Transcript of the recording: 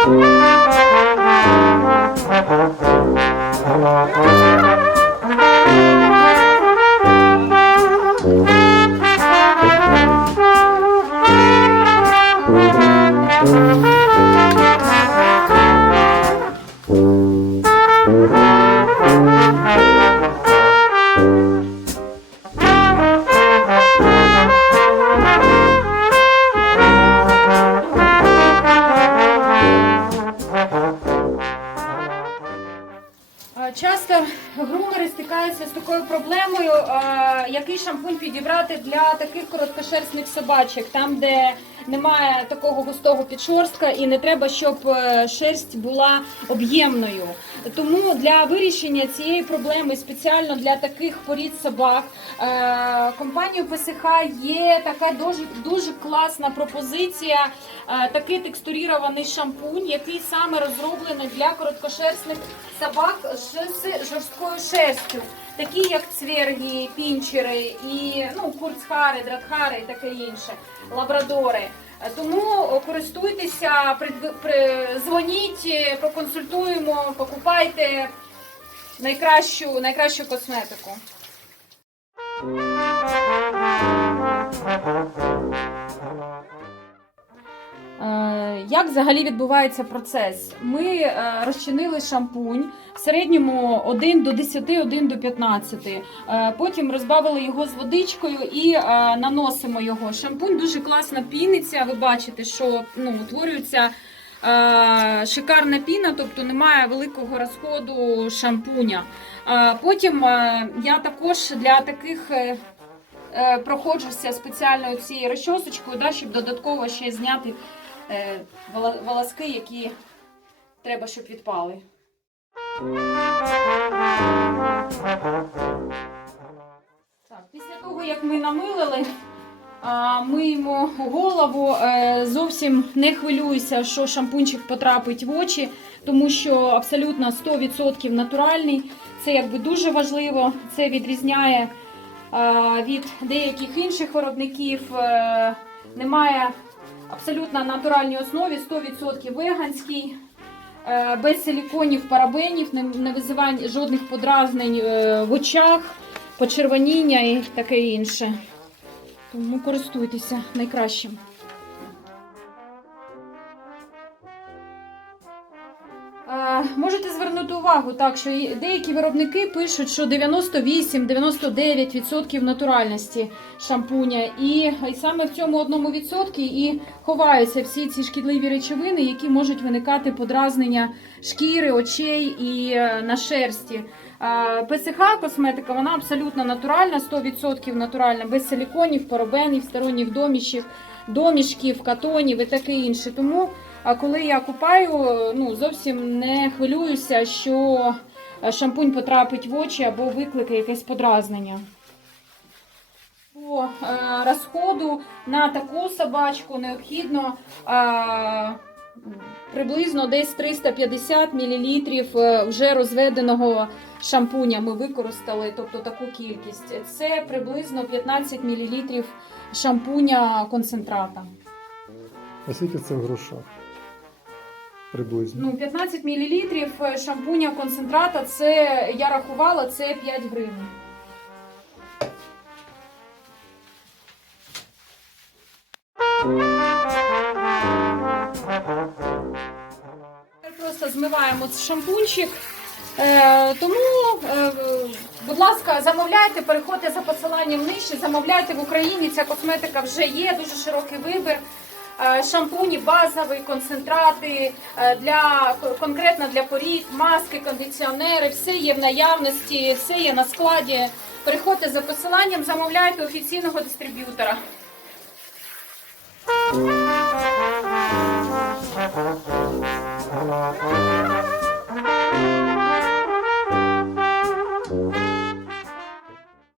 Mm-hmm. Часто грумери стикаються з такою проблемою, е, який шампунь підібрати для таких короткошерстних собачок, там, де немає такого густого підшорстка і не треба, щоб е, шерсть була об'ємною. Тому для вирішення цієї проблеми спеціально для таких порід собак е, компанією ПСХ є така дуже, дуже класна пропозиція, такий текстурірований шампунь, який саме розроблений для короткошерстних собак з жорсткою шерстю, такі як цверги, пінчери і ну, курцхари, дратхари і таке інше, лабрадори. Тому користуйтеся, дзвоніть, проконсультуємо, покупайте найкращу, найкращу косметику. Як взагалі відбувається процес? Ми е, розчинили шампунь в середньому 1 до 10, 1 до 15. Е, Потім розбавили його з водичкою і е, наносимо його. Шампунь дуже класно піниться. Ви бачите, що ну, утворюється шикарна піна, тобто немає великого розходу шампуня. Потім я також для таких. Проходжуся спеціальною цією розчосочкою, щоб додатково ще зняти волоски, які треба, щоб відпали. Так, після того, як ми намилили, миємо голову. е, Зовсім не хвилююся, що шампунчик потрапить в очі, тому що абсолютно 100% натуральний. Це якби дуже важливо. Це відрізняє е, від деяких інших виробників. Е, Немає абсолютно натуральній основі, 100% веганський. е, Без силіконів, парабенів, не, визиває жодних подразнень е, в очах, почервоніння і таке інше. Тому користуйтеся найкращим. Можете звернути увагу, так, що деякі виробники пишуть, що 98-99% натуральності шампуня. І, саме в цьому одному відсотку і ховаються всі ці шкідливі речовини, які можуть виникати подразнення шкіри, очей і е, на шерсті. ПСХ косметика вона абсолютно натуральна, 100% натуральна, без силіконів, парабенів, сторонніх домішів, домішків, катонів і таке інше. Тому а коли я купаю, ну зовсім не хвилююся, що е, шампунь потрапить в очі або викликає якесь подразнення. По е, розходу на таку собачку необхідно е, приблизно десь 350 мл вже розведеного шампуня ми використали, тобто таку кількість. Це приблизно 15 мл шампуня концентрата. А скільки це в грошах? Приблизно. Ну, 15 мл шампуня концентрата, це я рахувала, це 5 гривень. Просто змиваємо шампунчик. Е, тому, е, будь ласка, замовляйте, переходьте за посиланням нижче, замовляйте в Україні. Ця косметика вже є, дуже широкий вибір. Е, Шампуні, базові, концентрати е, для конкретно для порід, маски, кондиціонери, все є в наявності, все є на складі. Переходьте за посиланням, замовляйте офіційного дистриб'ютора.